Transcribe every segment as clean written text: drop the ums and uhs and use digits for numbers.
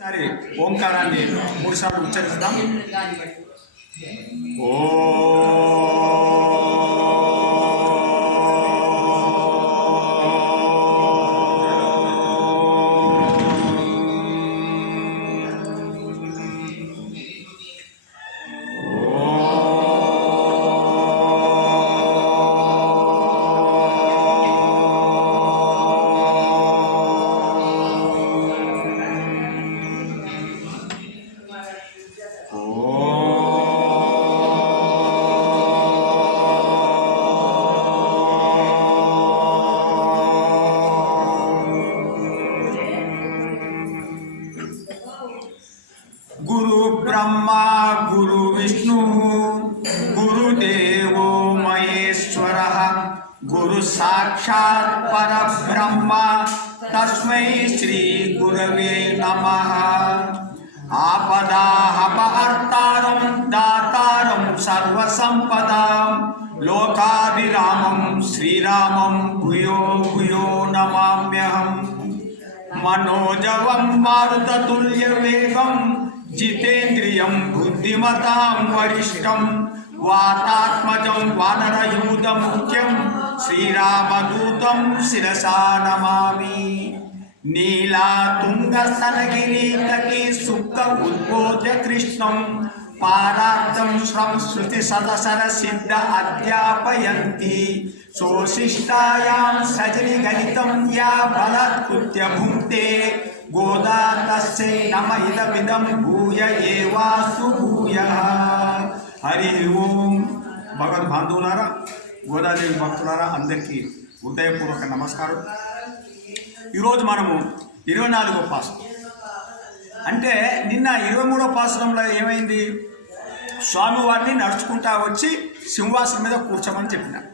సరే ఓంకారాన్ని 3 సార్లు ఉచ్చరిస్తాం. ఓ गुरु ब्रह्मा गुरु विष्णु गुरुदेवो महेश्वरः गुरु साक्षात् परब्रह्म तस्मै श्री गुरवे नमः. आपदाहपहर्तारं दातारं सर्वसम्पदां लोकाभिरामं श्रीरामं भूयो भूयो नमाम्यहम्. मनोजवं मारुततुल्यवेगं जितेन्द्रियं बुद्धिमतां वरिष्ठं वातात्मजं वानरयूथमुख्यं श्रीरामदूतं शिरसा नमामि. नीलातुङ्गस्तनगिरितटी सुप्त उद्बोध्य कृष्णं पारार्थं श्रुतिसदसरसिद्ध अध्यापयन्ति. सोशिष्टायां सजनिगलितं या बलत्कृत्य भुङ्क्ते गोदा तस्यै नम इदमिदं भूय एवास्तु भूयः. हरि ओं. భగవద్బంధువులారా, గోదాదేవి భక్తులారా, అందరికీ హృదయపూర్వక నమస్కారం. ఈరోజు మనము 24వ పాసనం అంటే నిన్న 23వ పాసనంలో ఏమైంది? స్వామివారిని నడుచుకుంటా వచ్చి సింహాసనం మీద కూర్చోమని చెప్పినారు.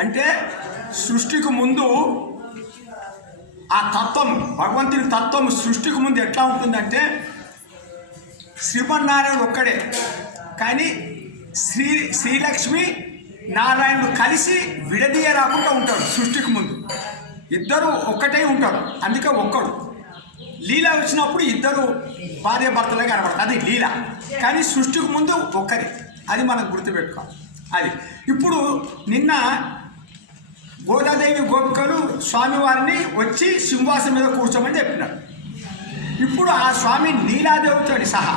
అంటే సృష్టికి ముందు ఆ తత్వం, భగవంతుని తత్వం సృష్టికి ముందు ఎట్లా ఉంటుందంటే శ్రీమన్నారాయణుడు ఒక్కడే, కానీ శ్రీలక్ష్మి నారాయణుడు కలిసి విడదీయ రాకుండా ఉంటాడు. సృష్టికి ముందు ఇద్దరు ఒక్కటే ఉంటారు, అందుకే ఒక్కడు. లీల వచ్చినప్పుడు ఇద్దరు భార్య భర్తలే కనబడతారు, అది లీల. కానీ సృష్టికి ముందు ఒక్కరే, అది మనం గుర్తుపెట్టుకోవాలి. అది ఇప్పుడు నిన్న గోదాదేవి గోపికలు స్వామివారిని వచ్చి సింహాసనం మీద కూర్చోమని చెప్పినారు. ఇప్పుడు ఆ స్వామి నీలాదేవితో సహా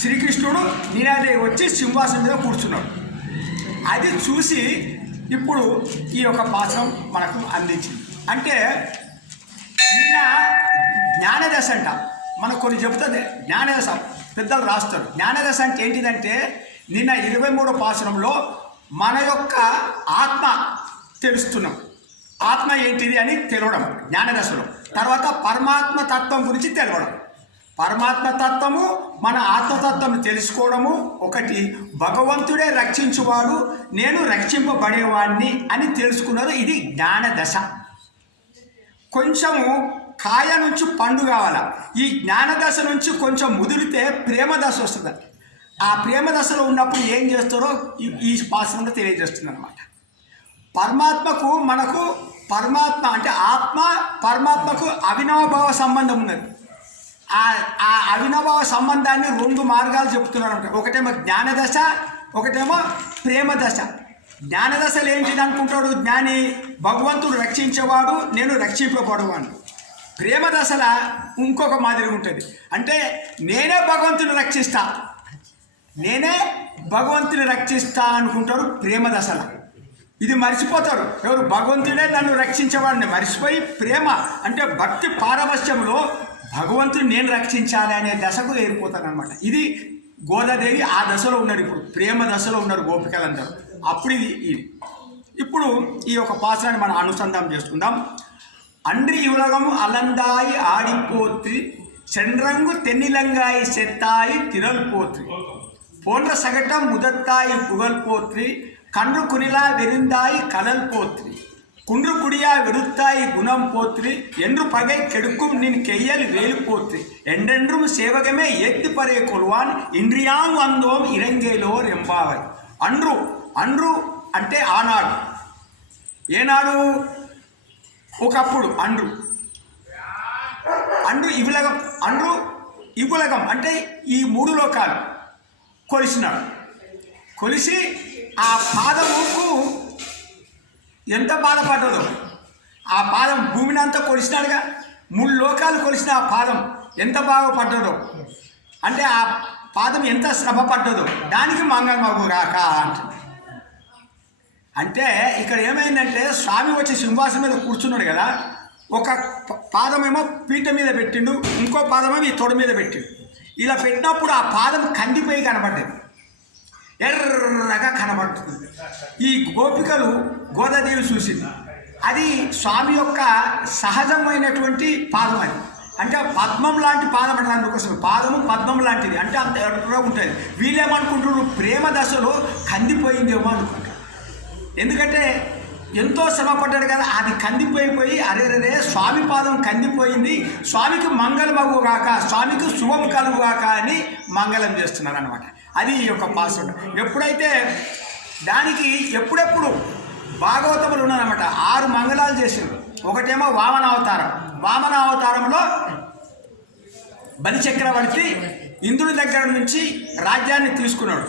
శ్రీకృష్ణుడు నీలాదేవి వచ్చి సింహాసనం మీద కూర్చున్నాడు. అది చూసి ఇప్పుడు ఈ యొక్క పాత్రం మనకు అందించింది. అంటే నిన్న జ్ఞానదశ అంట, మనకు కొన్ని చెబుతుంది జ్ఞానదశ, పెద్దలు రాస్తారు. జ్ఞానదశ అంటే ఏంటిదంటే నిన్న 23వ పాసనంలో మన యొక్క ఆత్మ తెలుస్తున్నాం, ఆత్మ ఏంటిది అని తెలవడం జ్ఞానదశలో. తర్వాత పరమాత్మ తత్వం గురించి తెలవడం, పరమాత్మ తత్వము మన ఆత్మతత్వం తెలుసుకోవడము ఒకటి. భగవంతుడే రక్షించువాడు, నేను రక్షింపబడేవాడిని అని తెలుసుకున్నారు. ఇది జ్ఞానదశ. కొంచెము కాయ నుంచి పండు కావాల. ఈ జ్ఞానదశ నుంచి కొంచెం ముదిరితే ప్రేమ దశ వస్తుంది. ఆ ప్రేమ దశలో ఉన్నప్పుడు ఏం చేస్తారో ఈ పాసనంలో తెలియజేస్తుంది అనమాట. పరమాత్మకు మనకు పరమాత్మ అంటే ఆత్మ పరమాత్మకు అవినాభావ సంబంధం ఉన్నది. ఆ అవినాభావ సంబంధాన్ని 2 మార్గాలు చెప్తున్నారు అనమాట. ఒకటేమో జ్ఞానదశ, ఒకటేమో ప్రేమ దశ. జ్ఞానదశలు ఏంటిది అనుకుంటాడు జ్ఞాని, భగవంతుడు రక్షించేవాడు, నేను రక్షింపబడేవాడు. ప్రేమ దశల ఇంకొక మాదిరి ఉంటుంది. అంటే నేనే భగవంతుని రక్షిస్తా, నేనే భగవంతుని రక్షిస్తా అనుకుంటారు ప్రేమ దశల. ఇది మర్చిపోతారు, ఎవరు భగవంతుడే నన్ను రక్షించేవాడిని మర్చిపోయి ప్రేమ అంటే భక్తి పారవశ్యంలో భగవంతుని నేను రక్షించాలి అనే దశకు ఏరిపోతాను అనమాట. ఇది గోదాదేవి ఆ దశలో ఉన్నారు, ఇప్పుడు ప్రేమ దశలో ఉన్నారు గోపికలందరూ. అప్పుడు ఇది ఇప్పుడు ఈ యొక్క పాత్రాన్ని మనం అనుసంధానం చేసుకుందాం. அன்றி உலகம் அலந்தாய் ஆடி போற்றி சென்றங்கு தென்னிலங்காய் செத்தாய் திரள் போற்றி போன்ற சகட்டம் முதத்தாய் புகழ் போற்றி கன்று குனிலா வெறிந்தாய் கடல் போற்றி குன்று குடியா வெறுத்தாய் குணம் போற்றி என்று பகை கெடுக்கும் நின் கையல் வேலு போற்றி என்றென்றும் சேவகமே ஏத்து பறைய கொள்வான் இன்றியாங் வந்தோம் இறங்கேலோர் ఎంబావై. అండ్రు అండ్రు అంటే ఆనాడు, ఏనాడు? ఒకప్పుడు అండ్రు అండ్రు ఇవిలగం అండ్రు ఇగులగం అంటే ఈ 3 లోకాలు కొలిసినాడు. కొలిసి ఆ పాదముకు ఎంత బాధపడ్డదో, ఆ పాదం భూమిని అంతా కొలిసినాడుగా, 3 లోకాలు కొలిసిన ఆ పాదం ఎంత బాగుపడ్డదో, అంటే ఆ పాదం ఎంత శ్రమ పడ్డదో దానికి మంగళమగు రాక అంటుంది. అంటే ఇక్కడ ఏమైందంటే స్వామి వచ్చి సింహాసనం మీద కూర్చున్నాడు కదా, ఒక పాదమేమో పీట మీద పెట్టిండు, ఇంకో పాదమేమో ఈ తొడ మీద పెట్టిండు. ఇలా పెట్టినప్పుడు ఆ పాదం కందిపోయి కనబడ్డది, ఎర్రగా కనబడుతుంది. ఈ గోపికలు గోదాదేవి చూసింది, అది స్వామి యొక్క సహజమైనటువంటి పాదం. అది అంటే పద్మం లాంటి పాదం అంటే అందుకోసం పాదము పద్మం లాంటిది, అంటే అంత ఎర్రగా ఉంటుంది. వీళ్ళేమనుకుంటున్నారు, ప్రేమ దశలో కందిపోయిందేమో అనుకుంటారు. ఎందుకంటే ఎంతో శ్రమపడ్డాడు కదా, అది కందిపోయిపోయి అరేరే స్వామి పాదం కందిపోయింది, స్వామికి మంగళమగు కాక, స్వామికి శుభం కలుగు కాక అని మంగళం చేస్తున్నారు అనమాట. అది ఈ యొక్క పాసుడు. ఎప్పుడైతే దానికి ఎప్పుడెప్పుడు భాగవతములు ఉన్నారన్నమాట. 6 మంగళాలు చేసిండు. ఒకటేమో వామన అవతారం. వామన అవతారంలో బలి చక్రవర్తి ఇంద్రుడి దగ్గర నుంచి రాజ్యాన్ని తీసుకున్నాడు.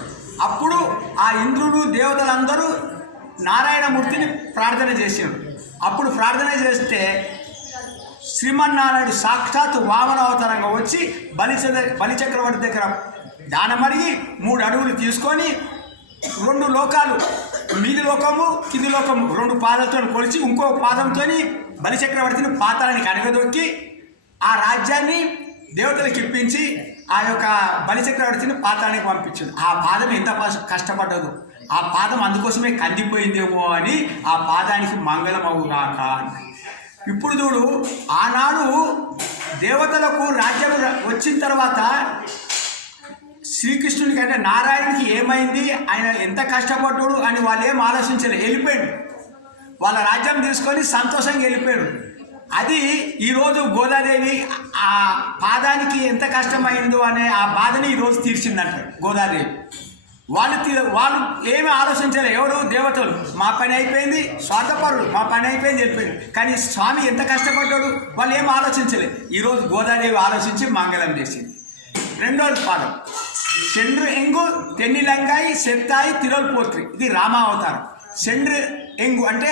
అప్పుడు ఆ ఇంద్రుడు దేవతలందరూ నారాయణమూర్తిని ప్రార్థన చేసాడు. అప్పుడు ప్రార్థన చేస్తే శ్రీమన్నారాయణుడు సాక్షాత్ వామన అవతారంగా వచ్చి బలి చక్రవర్తి దగ్గర దానమడిగి 3 అడుగులు తీసుకొని 2 లోకాలు, మీది లోకము కింది లోకము 2 పాదాలతో కొలిచి ఇంకో పాదంతో బలి చక్రవర్తిని పాతాళానికి అడగదొక్కి ఆ రాజ్యాన్ని దేవతలకు ఇప్పించి ఆ యొక్క బలి చక్రవర్తిని పాతాళానికి పంపించింది. ఆ పాదం ఎంత కష్టపడ్డదు, ఆ పాదం అందుకోసమే కందిపోయిందేమో అని ఆ పాదానికి మంగళం అవుగాక. ఇప్పుడు చూడు, ఆనాడు దేవతలకు రాజ్యం వచ్చిన తర్వాత శ్రీకృష్ణుడికి అంటే నారాయణుడికి ఏమైంది, ఆయన ఎంత కష్టపడ్డాడు అని వాళ్ళు ఏం ఆలోచించలేదు, వెళ్ళిపోయాడు. వాళ్ళ రాజ్యం తీసుకొని సంతోషంగా వెళ్ళిపోయాడు. అది ఈరోజు గోదాదేవి ఆ పాదానికి ఎంత కష్టమైందో అనే ఆ బాధని ఈరోజు తీర్చిందంట గోదాదేవి. వాళ్ళు ఏమి ఆలోచించలేదు, ఎవరు దేవతలు మా పని అయిపోయింది, స్వార్థపరులు మా పని అయిపోయింది వెళ్ళిపోయింది. కానీ స్వామి ఎంత కష్టపడ్డాడు వాళ్ళు ఏం ఆలోచించలేదు. ఈరోజు గోదాదేవి ఆలోచించి మంగళం చేసింది. 2వ పాదం సెండ్రు ఎంగు తెన్నిలంగాయి సెత్తాయి తిరల్ పోత్రి, ఇది రామావతారం. సెండ్రు ఎంగు అంటే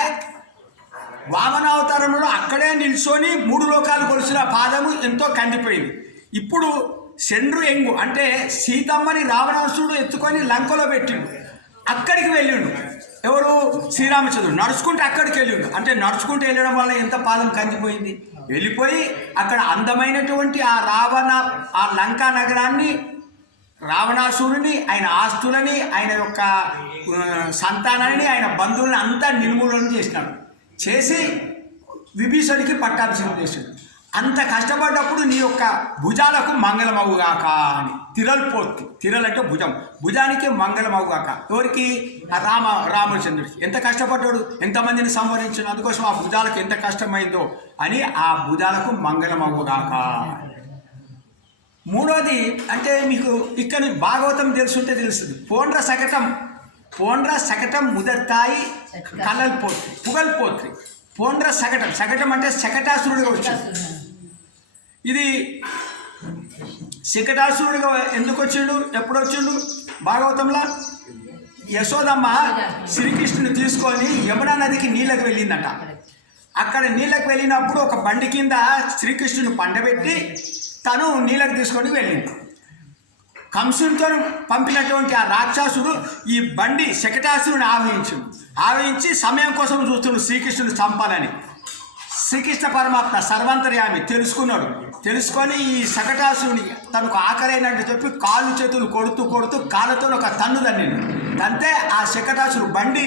వామనావతారంలో అక్కడే నిల్చొని 3 లోకాలు కొలిసిన పాదము ఎంతో కందిపోయింది. ఇప్పుడు సెండ్రు ఎంగు అంటే సీతమ్మని రావణాసురుడు ఎత్తుకొని లంకలో పెట్టిండు, అక్కడికి వెళ్ళిండు. ఎవరు? శ్రీరామచంద్రుడు నడుచుకుంటే అక్కడికి వెళ్ళిండు. అంటే నడుచుకుంటూ వెళ్ళడం వల్ల ఎంత పాదం కందిపోయింది. వెళ్ళిపోయి అక్కడ అందమైనటువంటి ఆ లంకా నగరాన్ని, రావణాసురుని, ఆయన ఆస్తులని, ఆయన యొక్క సంతానాన్ని, ఆయన బంధువులను అంతా నిర్మూలన చేసినాడు. చేసి విభీషణుడికి పట్టాభిషేకం చేశాడు. అంత కష్టపడ్డప్పుడు నీ యొక్క భుజాలకు మంగళమవుగాక అని తిరల్పోత్తి, తిరల్ అంటే భుజం, భుజానికి మంగళమవుగాక. ఎవరికి? రామచంద్రుడికి. ఎంత కష్టపడ్డాడు, ఎంతమందిని సంహరించాడు, అందుకోసం ఆ భుజాలకు ఎంత కష్టమైందో అని ఆ భుజాలకు మంగళమవుగాక. 3వది అంటే మీకు ఇక్కడ భాగవతం తెలుసుంటే తెలుస్తుంది. పోండ్ర శకటం ముదర్తాయి కలల్ పోత్రి పుగల్ పోత్రి. పోండ్ర శకటం అంటే శకటాసురుడిగా వచ్చాడు. ఇది శకటాసురుడిగా ఎందుకు వచ్చిండు, ఎప్పుడు వచ్చిండు? భాగవతంలో యశోదమ్మ శ్రీకృష్ణుని తీసుకొని యమునా నదికి నీళ్ళకి వెళ్ళిందట. అక్కడ నీళ్ళకి వెళ్ళినప్పుడు ఒక బండి కింద శ్రీకృష్ణుని పండబెట్టి తను నీళ్ళకి తీసుకొని వెళ్ళింది. కంసునితో పంపినటువంటి ఆ రాక్షసుడు ఈ బండి శకటాసురుని ఆవహించి సమయం కోసం చూస్తున్నాడు శ్రీకృష్ణుని చంపాలని. శ్రీకృష్ణ పరమాత్మ సర్వంతర్యామి తెలుసుకొని ఈ శకటాసురుని తనకు ఆకరైనట్టు చెప్పి కాళ్ళు చేతులు కొడుతూ కాళ్ళతో ఒక తన్ను తంతే ఆ శకటాసురు బండి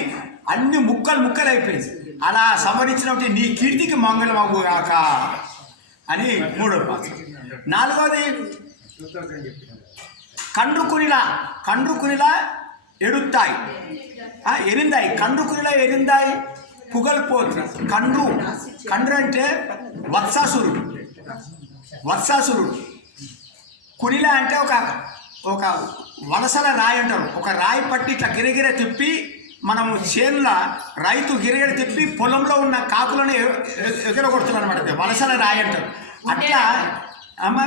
అన్ని ముక్కలు అయిపోయింది. అలా సంహరించినప్పుడు నీ కీర్తికి మంగళం అవ్వగాక అని 3వ పాత్ర. 4వది కండ్రుకునిలా ఎడుతాయి ఎరిందాయి, కండ్రుకునిలా ఎరిందాయి పుగల్ పోత్రి. కండ్రు అంటే వత్సాసురుడు. కునిల అంటే ఒక వలసల రాయి అంటారు. ఒక రాయి పట్టి ఇట్లా గిరగిర తిప్పి, మనము చేనుల రైతు గిరగిర తిప్పి పొలంలో ఉన్న కాకులను ఎగరగొడుతున్నారు అనమాట, వలసల రాయి అంటారు. అట్లా అమ్మ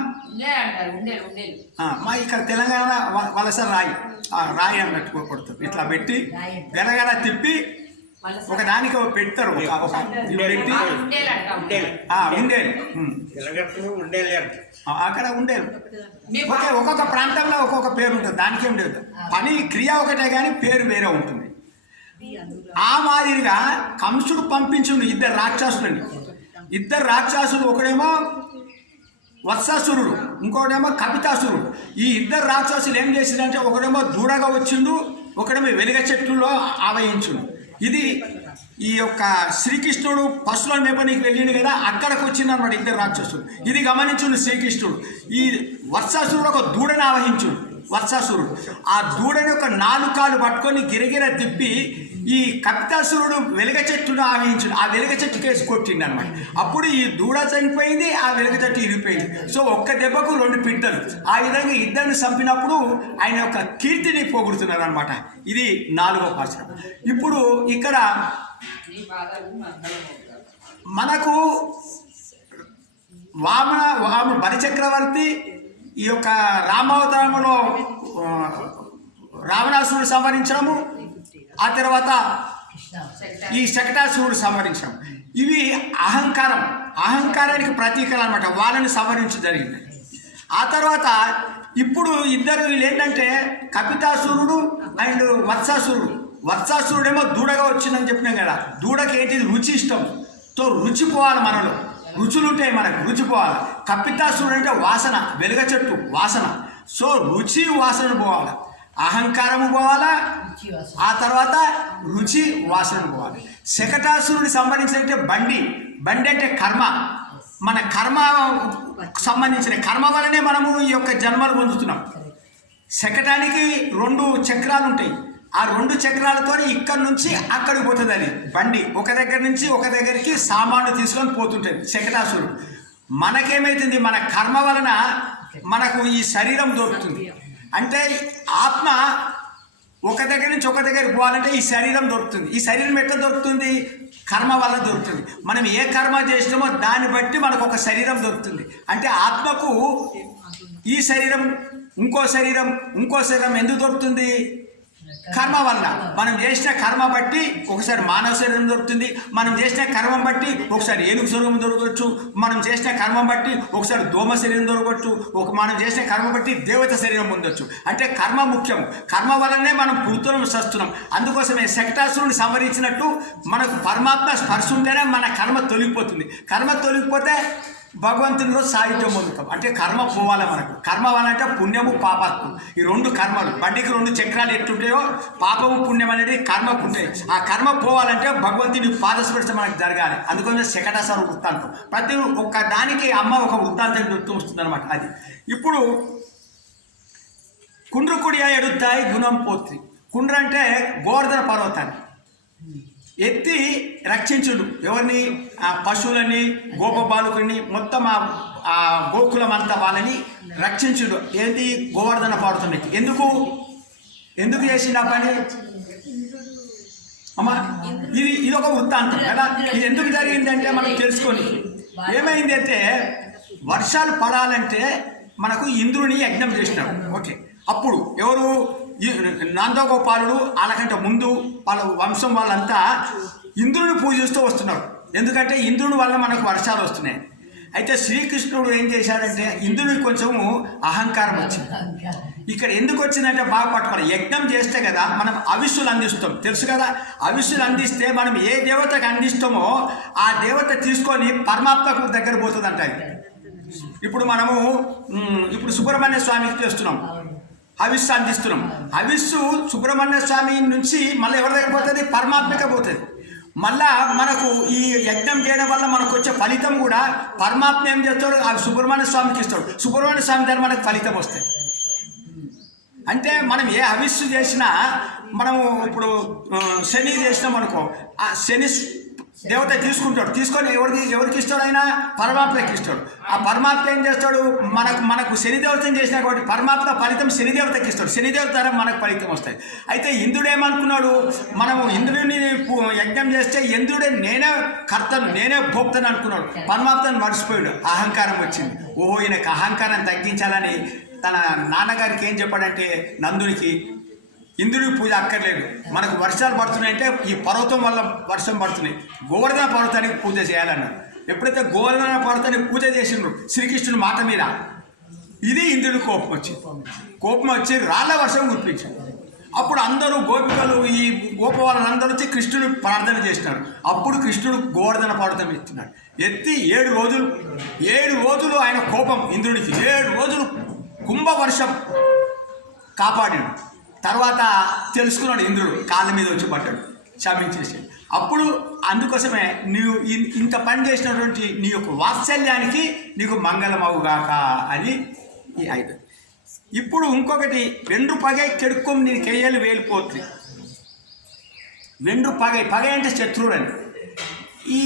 ఉండేలు మా ఇక్కడ తెలంగాణ వలస రాయి రాయి అన్నట్టు కొడుతుంది. ఇట్లా పెట్టి గరగర తిప్పి ఒక దానికి పెడతారు. పెట్టి ఉండేలు అక్కడ ఉండేలు. ఓకే, ఒక్కొక్క ప్రాంతంలో ఒక్కొక్క పేరు ఉంటుంది, దానికేం లేదు. పని క్రియ ఒకటే కానీ పేరు వేరే ఉంటుంది. ఆ మాదిరిగా కంసుడు పంపించిండు ఇద్దరు రాక్షసులని. ఇద్దరు రాక్షసులు, ఒకడేమో వత్సాసురుడు, ఇంకోటేమో కపితాసురుడు. ఈ ఇద్దరు రాక్షసులు ఏం చేసిందంటే ఒకడేమో దూడగా వచ్చిండు, ఒకడేమో వెలుగ చెట్టులో ఆవహించుడు. ఇది ఈ యొక్క శ్రీకృష్ణుడు పశువుల మేపనికి వెళ్ళిండు కదా, అక్కడికి వచ్చింది అన్నమాట ఇద్దరు రాక్షసుడు. ఇది గమనించుడు శ్రీకృష్ణుడు. ఈ వత్సాసురుడు ఒక దూడని ఆవహించుడు. వత్సాసురుడు ఆ దూడని ఒక 4 కాళ్ళు పట్టుకొని గిరగిర తిప్పి ఈ కపితాసురుడు వెలుగ చెట్టును ఆవహించుడు. ఆ వెలుగ చెట్టు కేసి కొట్టిండు అనమాట. అప్పుడు ఈ దూడ చనిపోయింది, ఆ వెలుగ చెట్టు ఇరిగిపోయింది. సో ఒక్క దెబ్బకు 2 పిట్టలు. ఆ విధంగా ఇద్దరిని చంపినప్పుడు ఆయన యొక్క కీర్తిని పోగొడుతున్నారు అనమాట. ఇది 4వ పాత్ర. ఇప్పుడు ఇక్కడ మనకు వామన బలిచక్రవర్తి ఈ యొక్క రామావతారంలో రావణాసురుడు సంహరించడము, ఆ తర్వాత ఈ శకటాసురుడు సంహరించడం, ఇవి అహంకారానికి ప్రతీకలు అనమాట. వాళ్ళని సంహరించడం జరిగింది. ఆ తర్వాత ఇప్పుడు ఇద్దరు వీళ్ళు ఏంటంటే కపితాసురుడు అండ్ వత్సాసురుడేమో దూడగా వచ్చిందని చెప్పినాం కదా. దూడకి ఏంటిది రుచి ఇష్టం. తో రుచి పోవాలి, మనలో రుచులు ఉంటాయి, మనకు రుచి పోవాలి. కపితాసురుడు అంటే వాసన, వెలుగ చెట్టు వాసన. సో రుచి వాసన పోవాలి, అహంకారము పోవాలా, ఆ తర్వాత రుచి వాసన పోవాలి. శకటాసురుడిని సంబంధించినట్టే బండి అంటే కర్మ. మన కర్మ సంబంధించిన కర్మ వలనే మనము ఈ యొక్క జన్మలు పొందుతున్నాం. శకటానికి 2 చక్రాలు ఉంటాయి. ఆ 2 చక్రాలతో ఇక్కడి నుంచి అక్కడికి పోతుంది. అది బండి ఒక దగ్గర నుంచి ఒక దగ్గరికి సామాన్లు తీసుకొని పోతుంటుంది శకటాసురుడు. మనకేమైతుంది, మన కర్మ వలన మనకు ఈ శరీరం దొరుకుతుంది. అంటే ఆత్మ ఒక దగ్గర నుంచి ఒక దగ్గరికి పోవాలంటే ఈ శరీరం దొరుకుతుంది. ఈ శరీరం ఎట్లా దొరుకుతుంది? కర్మ వల్ల దొరుకుతుంది. మనం ఏ కర్మ చేసినామో దాన్ని బట్టి మనకు ఒక శరీరం దొరుకుతుంది. అంటే ఆత్మకు ఈ శరీరం, ఇంకో శరీరం ఎందుకు దొరుకుతుంది? కర్మ వల్ల. మనం చేసిన కర్మ బట్టి ఒకసారి మానవ శరీరం దొరుకుతుంది, మనం చేసిన కర్మం బట్టి ఒకసారి ఏనుగు శరీరం దొరకవచ్చు, మనం చేసిన కర్మం బట్టి ఒకసారి దోమ శరీరం దొరకవచ్చు, మనం చేసిన కర్మ బట్టి దేవత శరీరం పొందొచ్చు. అంటే కర్మ ముఖ్యం. కర్మ వల్లనే మనం పుడుతున్నాం, సస్తున్నాం. అందుకోసమే శకటాసురుని సంహరించినట్టు మనకు పరమాత్మ స్పర్శ ఉంటేనే మన కర్మ తొలగిపోతుంది. కర్మ తొలగిపోతే భగవంతునిలో సాహిత్యం పొందుతాం. అంటే కర్మ పోవాలి మనకు. కర్మ వలంటే పుణ్యము పాపాత్మ, ఈ 2 కర్మలు. బండికి 2 చక్రాలు ఎట్టుంటాయో పాపము పుణ్యం అనేది కర్మకు ఉంటాయి. ఆ కర్మ పోవాలంటే భగవంతుని పాదస్పర్శ మనకు జరగాలి. అందుకని శకటాసురుడు వృత్తాంతం. ప్రతి ఒక్క దానికి అమ్మ ఒక వృత్తాంతం గుర్తు వస్తుంది అనమాట. అది ఇప్పుడు కుండ్రుకుడియా ఎడుతాయి గుణం పోత్రి. కుండ్ర అంటే గోవర్ధన పర్వతాన్ని ఎత్తి రక్షించుడు. ఎవరిని? ఆ పశువులని, గోపబాలుకుని, మొత్తం ఆ గోకులం అంతా వాళ్ళని రక్షించుడు. ఏంటి? గోవర్ధన పర్వతం. ఎందుకు చేసిన పని అమ్మా? ఇది ఒక వృత్తాంతం కదా. ఇది ఎందుకు జరిగిందంటే మనం తెలుసుకొని, ఏమైంది అంటే వర్షాలు పడాలంటే మనకు ఇంద్రుని యజ్ఞం చేసినాడు. ఓకే, అప్పుడు ఎవరు? నందగోపాలుడు, వాళ్ళకంటే ముందు వాళ్ళ వంశం వాళ్ళంతా ఇంద్రుని పూజిస్తూ వస్తున్నారు. ఎందుకంటే ఇంద్రుని వల్ల మనకు వర్షాలు వస్తున్నాయి. అయితే శ్రీకృష్ణుడు ఏం చేశాడంటే ఇంద్రుడికి కొంచెము అహంకారం వచ్చింది. ఇక్కడ ఎందుకు వచ్చిందంటే బాగా పట్టుకోవాలి. యజ్ఞం చేస్తే కదా మనం అవిస్సులు అందిస్తాం, తెలుసు కదా. అవిస్సులు అందిస్తే మనం ఏ దేవతకు అందిస్తామో ఆ దేవత తీసుకొని పరమాత్మకు దగ్గర పోతుందంట. ఇప్పుడు మనము సుబ్రహ్మణ్య స్వామికి చేస్తున్నాం, హవిస్సు అందిస్తున్నాం. హవిస్సు సుబ్రహ్మణ్య స్వామి నుంచి మళ్ళీ ఎవరి దగ్గర పోతుంది? పరమాత్మకే పోతుంది. మళ్ళా మనకు ఈ యజ్ఞం చేయడం వల్ల మనకు వచ్చే ఫలితం కూడా పరమాత్మ ఏం చేస్తాడు? ఆ సుబ్రహ్మణ్య స్వామికి ఇస్తాడు. సుబ్రహ్మణ్య స్వామి దగ్గర మనకు ఫలితం వస్తుంది. అంటే మనం ఏ హవిస్సు చేసినా, మనము ఇప్పుడు శని చేసినాం అనుకో, ఆ దేవత తీసుకొని ఎవరికి ఇస్తాడు? ఆయన పరమాత్మకి ఇస్తాడు. ఆ పరమాత్మ ఏం చేస్తాడు? మనకు శనిదేవతను చేసినా కాబట్టి పరమాత్మ ఫలితం శనిదేవతకి ఇస్తాడు. శనిదేవత ద్వారా మనకు ఫలితం వస్తాయి. అయితే ఇంద్రుడు ఏమనుకున్నాడు? మనము ఇంద్రుడిని యజ్ఞం చేస్తే ఇంద్రుడే నేనే కర్తను, నేనే భోక్తను అనుకున్నాడు. పరమాత్మను మర్చిపోయాడు. అహంకారం వచ్చింది. ఓహో, ఈయనకు అహంకారం తగ్గించాలని తన నాన్నగారికి ఏం చెప్పాడంటే, నందునికి, ఇంద్రుడికి పూజ అక్కర్లేదు, మనకు వర్షాలు పడుతున్నాయంటే ఈ పర్వతం వల్ల వర్షం పడుతున్నాయి, గోవర్ధన పర్వతానికి పూజ చేయాలన్నారు. ఎప్పుడైతే గోవర్ధన పర్వతానికి పూజ చేసిండ్రు శ్రీకృష్ణుడి మాట మీద, ఇది ఇంద్రుడికి కోపం వచ్చి రాళ్ళ వర్షం కురిపించాడు. అప్పుడు అందరూ గోపికలు, ఈ గోప వాళ్ళందరూ వచ్చి కృష్ణుడు ప్రార్థన చేసినారు. అప్పుడు కృష్ణుడు గోవర్ధన పర్వతం ఎత్తినాడు. ఎత్తి 7 రోజులు ఆయన కోపం ఇంద్రుడికి 7 రోజులు కుంభవర్షం కాపాడాడు. తర్వాత తెలుసుకున్నాడు ఇంద్రుడు, కాళ్ళ మీద వచ్చి పడ్డాడు, క్షమించేసి. అప్పుడు అందుకోసమే నీవు ఇంత పని చేసినటువంటి నీ యొక్క వాత్సల్యానికి నీకు మంగళమవుగాక అని ఈ 5. ఇప్పుడు ఇంకొకటి, వెండ్రు పగై కెడుక్కొం నేను కెయ్యలు వేలిపోతుంది. వెండ్రు పగై అంటే శత్రువులని. ఈ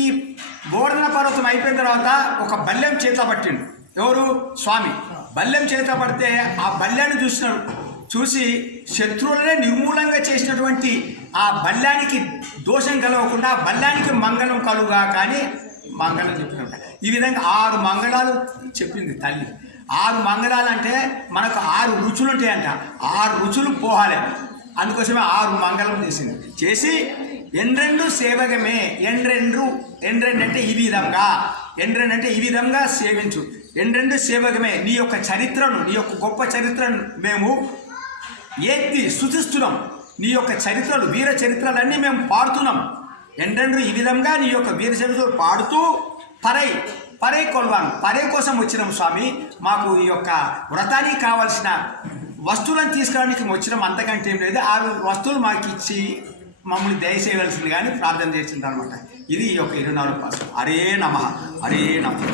గోవర్ధన పర్వతం అయిపోయిన తర్వాత ఒక బల్లెం చేత పట్టిండు. ఎవరు? స్వామి. బల్లెం చేత పడితే ఆ బల్లెని చూసి శత్రువులనే నిర్మూలంగా చేసినటువంటి ఆ బల్లానికి దోషం కలవకుండా బల్లానికి మంగళం కలుగా కానీ మంగళం చెప్పినట్ట. ఈ విధంగా 6 మంగళాలు చెప్పింది తల్లి. 6 మంగళాలు అంటే మనకు 6 రుచులు ఉంటాయంట. 6 రుచులు పోవాలి. అందుకోసమే 6 మంగళం చేసి ఎండ్రెండు సేవగమే, ఎండ్రెండు అంటే ఈ విధంగా, ఎండ్రెండు అంటే ఈ విధంగా సేవించు. ఎండ్రెండు సేవగమే, నీ యొక్క చరిత్రను, నీ యొక్క గొప్ప చరిత్రను మేము సూచిస్తున్నాం. నీ యొక్క చరిత్రలు, వీర చరిత్రలన్నీ మేము పాడుతున్నాం. ఎండ్రెండు ఈ విధంగా నీ యొక్క వీర చరిత్రలు పాడుతూ పరై కొల్వాను, పరై కోసం వచ్చినాం స్వామి. మాకు ఈ యొక్క వ్రతానికి కావాల్సిన వస్తువులను తీసుకురావడానికి వచ్చినాం, అంతకంటే ఏం లేదు. ఆ వస్తువులు మాకు ఇచ్చి మమ్మల్ని దయచేయవలసింది కానీ ప్రార్థన చేసింది అనమాట. ఇది ఈ యొక్క 24 పాస్. హరే నమః, హరే నమః.